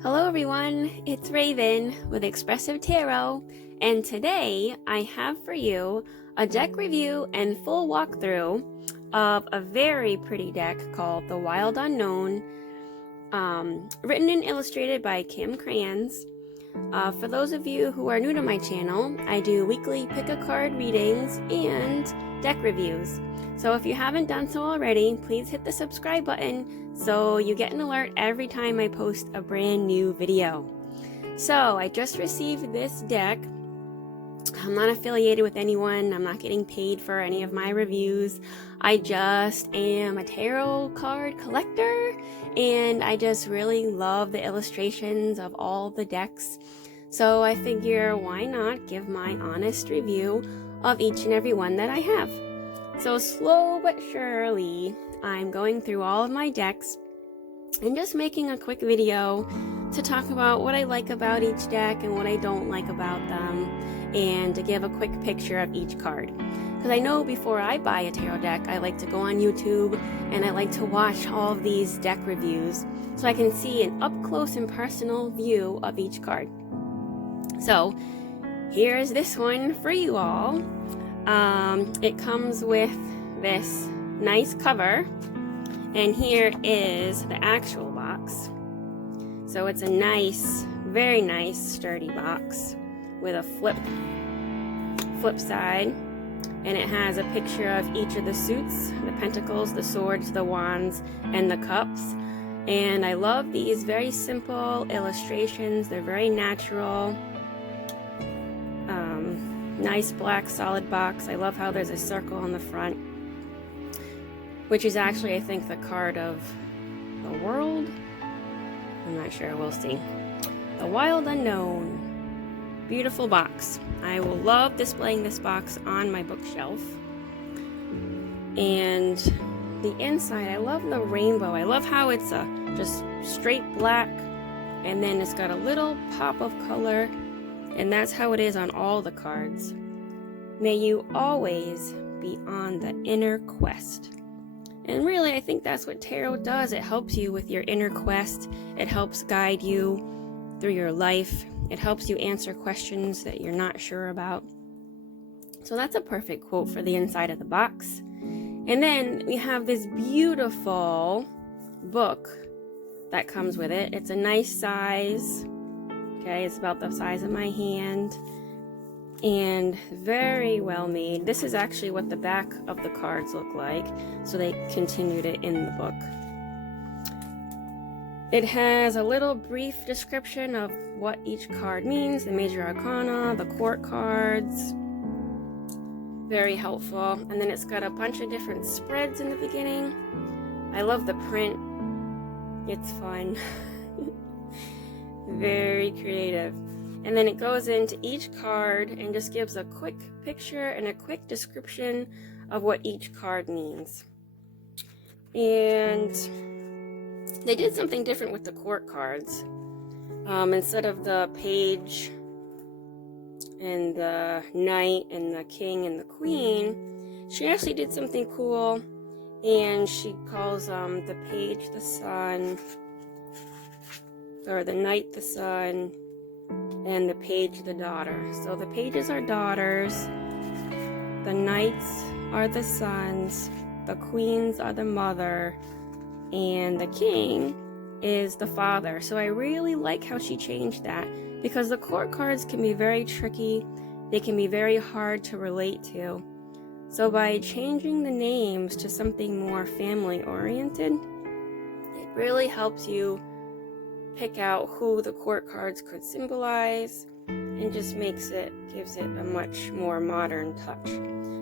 Hello everyone, it's Raven with Expressive Tarot, and today I have for you a deck review and full walkthrough of a very pretty deck called The Wild Unknown, written and illustrated by Kim Krans. For those of you who are new to my channel, I do weekly pick-a-card readings and deck reviews. So if you haven't done so already, please hit the subscribe button so you get an alert every time I post a brand new video. So I just received this deck. I'm not affiliated with anyone. I'm not getting paid for any of my reviews. I just am a tarot card collector, and I just really love the illustrations of all the decks. So I figure, why not give my honest review of each and every one that I have. So slow but surely, I'm going through all of my decks and just making a quick video to talk about what I like about each deck and what I don't like about them, and to give a quick picture of each card. Because I know before I buy a tarot deck, I like to go on YouTube and I like to watch all of these deck reviews so I can see an up-close and personal view of each card. So here's this one for you all. It comes with this nice cover, and here is the actual box. So it's a nice, very nice, sturdy box with a flip side, and it has a picture of each of the suits, the pentacles, the swords, the wands, and the cups. And I love these very simple illustrations. They're very natural. Nice black solid box. I love how there's a circle on the front, which is actually, I think, the card of the world. I'm not sure, we'll see. The Wild Unknown. Beautiful box. I will love displaying this box on my bookshelf. And the inside, I love the rainbow. I love how it's just straight black, and then it's got a little pop of color. And that's how it is on all the cards. May you always be on the inner quest. And really, I think that's what tarot does. It helps you with your inner quest. It helps guide you through your life. It helps you answer questions that you're not sure about. So that's a perfect quote for the inside of the box. And then we have this beautiful book that comes with it. It's a nice size. Okay, it's about the size of my hand and very well made. This is actually what the back of the cards look like, so they continued it in the book. It has a little brief description of what each card means, the major arcana, the court cards. Very helpful. And then it's got a bunch of different spreads in the beginning. I love the print. It's fun. Very creative. And then it goes into each card and just gives a quick picture and a quick description of what each card means. And they did something different with the court cards. Instead of the page and the knight and the king and the queen, she actually did something cool, and she calls the page the sun, or the knight the son, and the page the daughter. So the pages are daughters, the knights are the sons, the queens are the mother, and the king is the father. So I really like how she changed that, because the court cards can be very tricky. They can be very hard to relate to. So by changing the names to something more family oriented, it really helps you pick out who the court cards could symbolize, and just gives it a much more modern touch.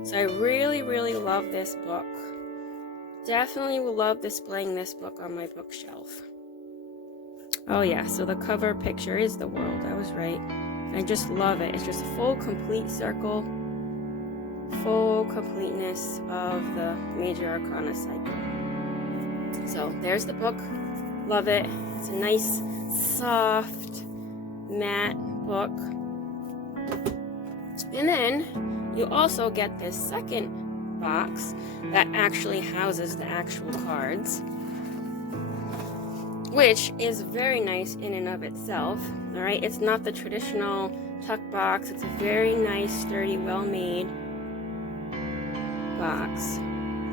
So I really, really love this book. Definitely will love displaying this book on my bookshelf. Oh yeah, so the cover picture is the world. I was right. I just love it. It's just a full, complete circle, full completeness of the major arcana cycle. So there's the book. Love it. It's a nice, soft, matte book. And then you also get this second box that actually houses the actual cards. which is very nice in and of itself. All right, it's not the traditional tuck box. It's a very nice, sturdy, well-made box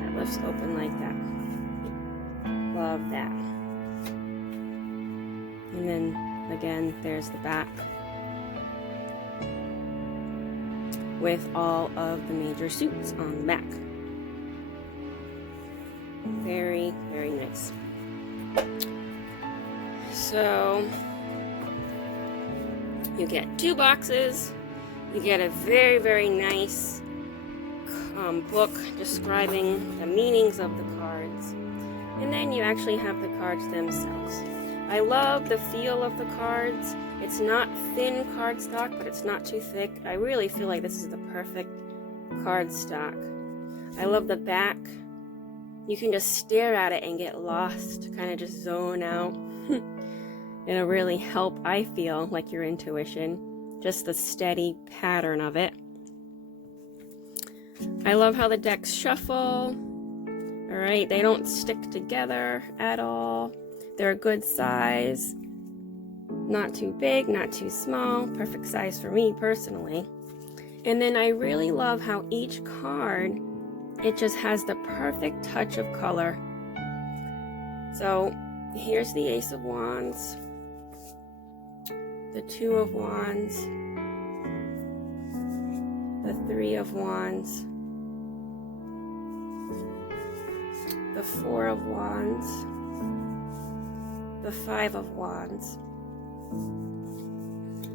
that lifts open like that. Love that. And then again, there's the back with all of the major suits on the back. Very, very nice. So you get 2 boxes. You get a very, very nice book describing the meanings of the cards. And then you actually have the cards themselves. I love the feel of the cards. It's not thin cardstock, but it's not too thick. I really feel like this is the perfect cardstock. I love the back. You can just stare at it and get lost, kind of just zone out. It'll really help, I feel, like your intuition. Just the steady pattern of it. I love how the decks shuffle. Alright, they don't stick together at all. They're a good size. Not too big, not too small. Perfect size for me personally. And then I really love how each card, it just has the perfect touch of color. So here's the Ace of Wands, the 2 of Wands, the 3 of Wands, the 4 of Wands, the 5 of Wands,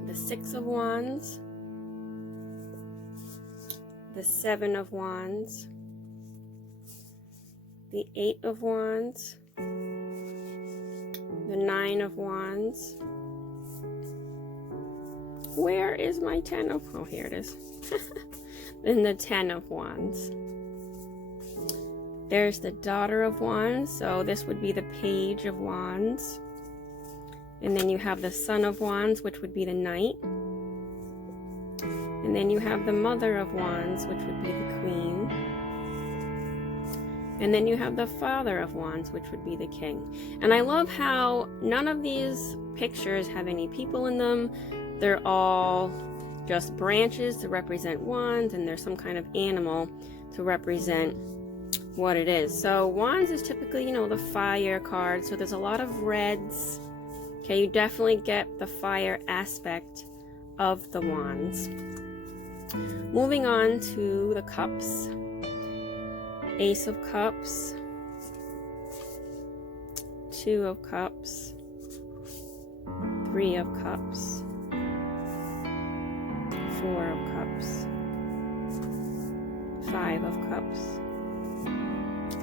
the 6 of Wands, the 7 of Wands, the 8 of Wands, the 9 of Wands. Where is my 10 of... Oh, here it is. Then the 10 of Wands. There's the Daughter of Wands, so this would be the Page of Wands. And then you have the Son of Wands, which would be the Knight. And then you have the Mother of Wands, which would be the Queen. And then you have the Father of Wands, which would be the King. And I love how none of these pictures have any people in them. They're all just branches to represent wands, and there's some kind of animal to represent what it is. So wands is typically, you know, the fire card. So there's a lot of reds. Okay, you definitely get the fire aspect of the wands. Moving on to the cups. Ace of Cups, 2 of Cups, 3 of Cups, 4 of Cups, 5 of Cups.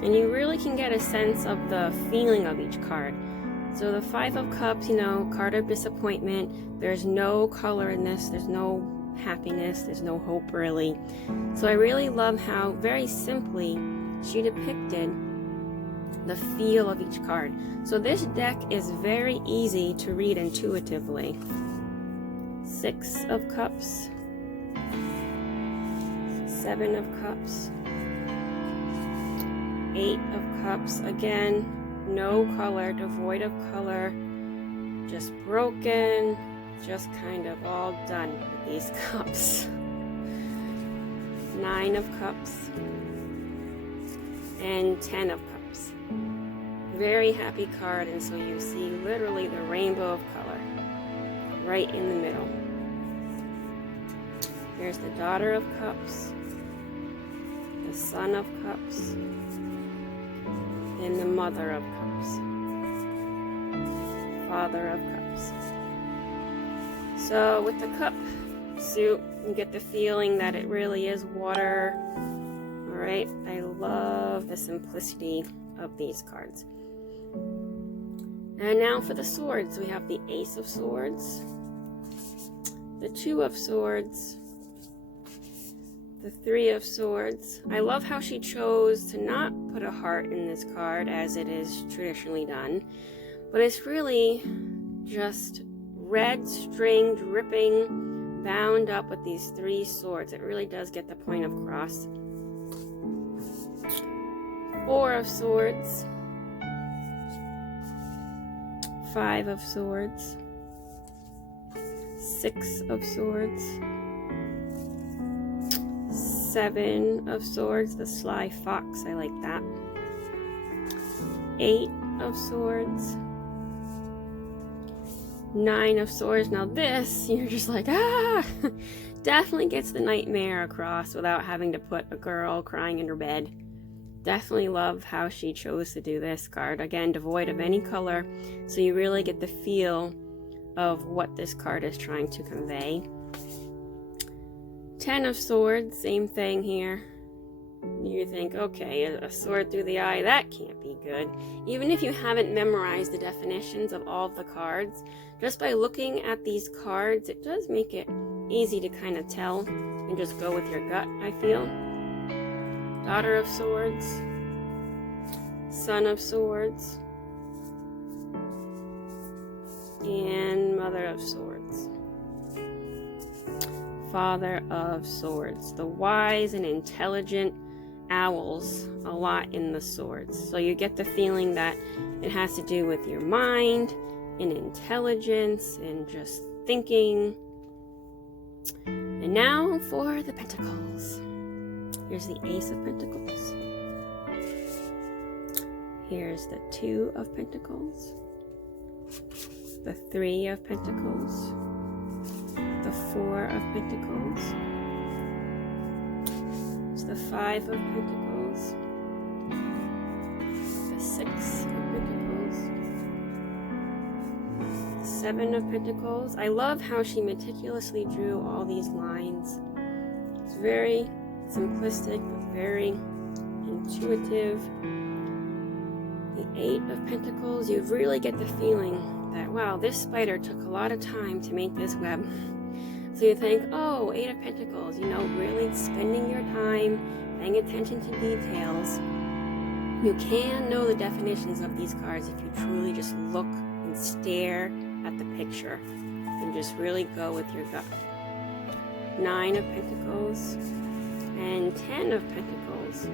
And you really can get a sense of the feeling of each card. So the 5 of Cups, you know, card of disappointment. There's no color in this. There's no happiness. There's no hope, really. So I really love how, very simply, she depicted the feel of each card. So this deck is very easy to read intuitively. 6 of Cups, 7 of Cups, 8 of Cups. Again, no color, devoid of color, just broken, just kind of all done with these cups. 9 of Cups and 10 of Cups. Very happy card, and so you see literally the rainbow of color right in the middle. Here's the Daughter of Cups, the Son of Cups, and the Mother of Cups, Father of Cups. So with the cup suit, you get the feeling that it really is water. Alright, I love the simplicity of these cards. And now for the swords, we have the Ace of Swords, the 2 of Swords, the 3 of Swords. I love how she chose to not put a heart in this card as it is traditionally done, but it's really just red string dripping, bound up with these 3 swords. It really does get the point across. 4 of Swords, 5 of Swords, 6 of Swords, 7 of Swords, the sly fox, I like that. 8 of Swords, 9 of Swords. Now this, you're just like, ah! Definitely gets the nightmare across without having to put a girl crying in her bed. Definitely love how she chose to do this card. Again, devoid of any color, so you really get the feel of what this card is trying to convey. 10 of Swords, same thing here. You think, okay, a sword through the eye, that can't be good. Even if you haven't memorized the definitions of all of the cards, just by looking at these cards, it does make it easy to kind of tell and just go with your gut, I feel. Daughter of Swords, Son of Swords, and Mother of Swords. Father of Swords. The wise and intelligent owls a lot in the swords. So you get the feeling that it has to do with your mind and intelligence and just thinking. And now for the Pentacles. Here's the Ace of Pentacles. Here's the 2 of Pentacles. The 3 of Pentacles. The 4 of Pentacles. It's the 5 of Pentacles. The 6 of Pentacles. The 7 of Pentacles. I love how she meticulously drew all these lines. It's very simplistic, but very intuitive. The 8 of Pentacles. You really get the feeling that, wow, this spider took a lot of time to make this web. So you think, oh, 8 of Pentacles, you know, really spending your time, paying attention to details. You can know the definitions of these cards if you truly just look and stare at the picture and just really go with your gut. 9 of Pentacles and 10 of Pentacles.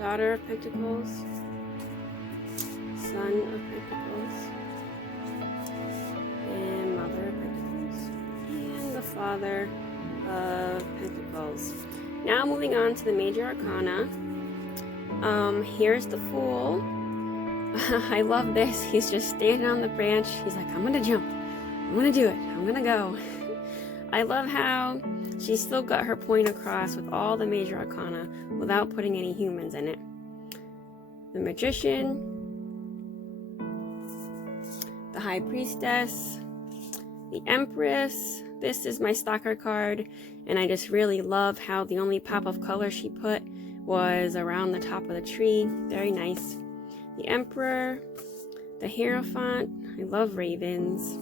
Daughter of Pentacles, Son of Pentacles, and Mother of Pentacles, and the Father of Pentacles. Now moving on to the Major Arcana. Here's the Fool. I love this. He's just standing on the branch. He's like, I'm gonna jump. I'm gonna do it. I'm gonna go. I love how she still got her point across with all the Major Arcana without putting any humans in it. The Magician, the High Priestess, the Empress. This is my stalker card, and I just really love how the only pop of color she put was around the top of the tree. Very nice. The Emperor, the Hierophant. I love ravens.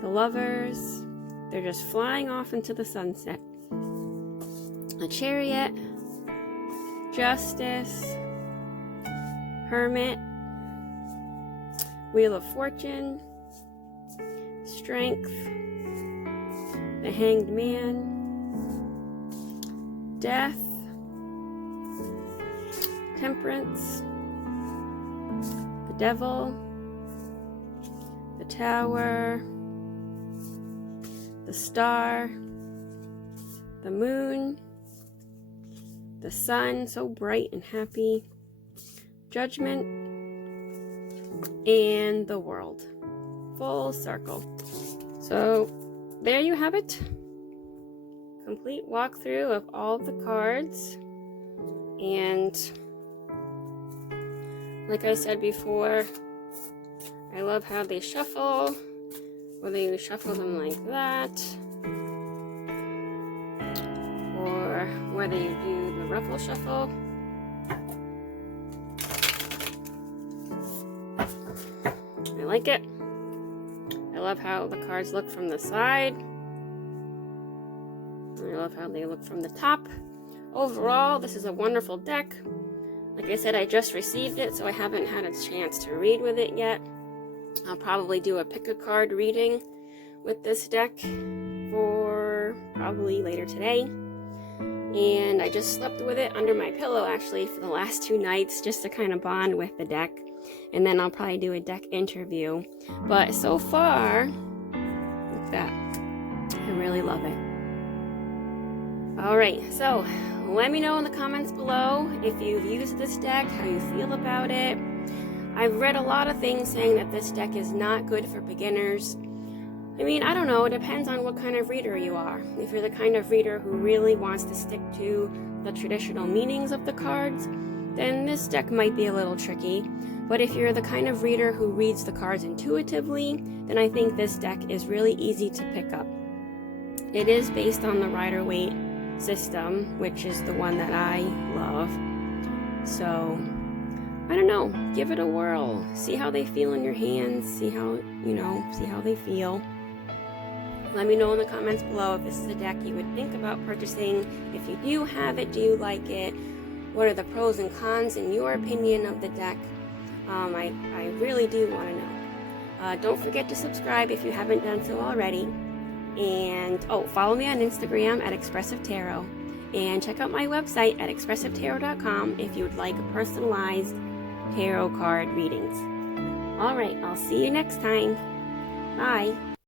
The Lovers. They're just flying off into the sunset. A Chariot, Justice, Hermit, Wheel of Fortune, Strength, the Hanged Man, Death, Temperance, the Devil, the Tower, the Star, the Moon, the Sun, so bright and happy, Judgment, and the World. Full circle. So there you have it. Complete walkthrough of all of the cards. And like I said before, I love how they shuffle. Whether you shuffle them like that, or whether you do the ruffle shuffle. I like it. I love how the cards look from the side. I love how they look from the top. Overall, this is a wonderful deck. Like I said, I just received it, so I haven't had a chance to read with it yet. I'll probably do a pick a card reading with this deck for probably later today. And I just slept with it under my pillow actually for the last 2 nights just to kind of bond with the deck. and then I'll probably do a deck interview. But so far, look at that. I really love it. Alright, so let me know in the comments below if you've used this deck, how you feel about it. I've read a lot of things saying that this deck is not good for beginners. I mean, I don't know, it depends on what kind of reader you are. If you're the kind of reader who really wants to stick to the traditional meanings of the cards, then this deck might be a little tricky. But if you're the kind of reader who reads the cards intuitively, then I think this deck is really easy to pick up. It is based on the Rider-Waite system, which is the one that I love. So, I don't know, give it a whirl. See how they feel in your hands, see how they feel. Let me know in the comments below if this is a deck you would think about purchasing. If you do have it, do you like it? What are the pros and cons in your opinion of the deck? I really do want to know. Don't forget to subscribe if you haven't done so already. And, follow me on Instagram at Expressive Tarot. And check out my website at expressivetarot.com if you would like personalized tarot card readings. Alright, I'll see you next time. Bye.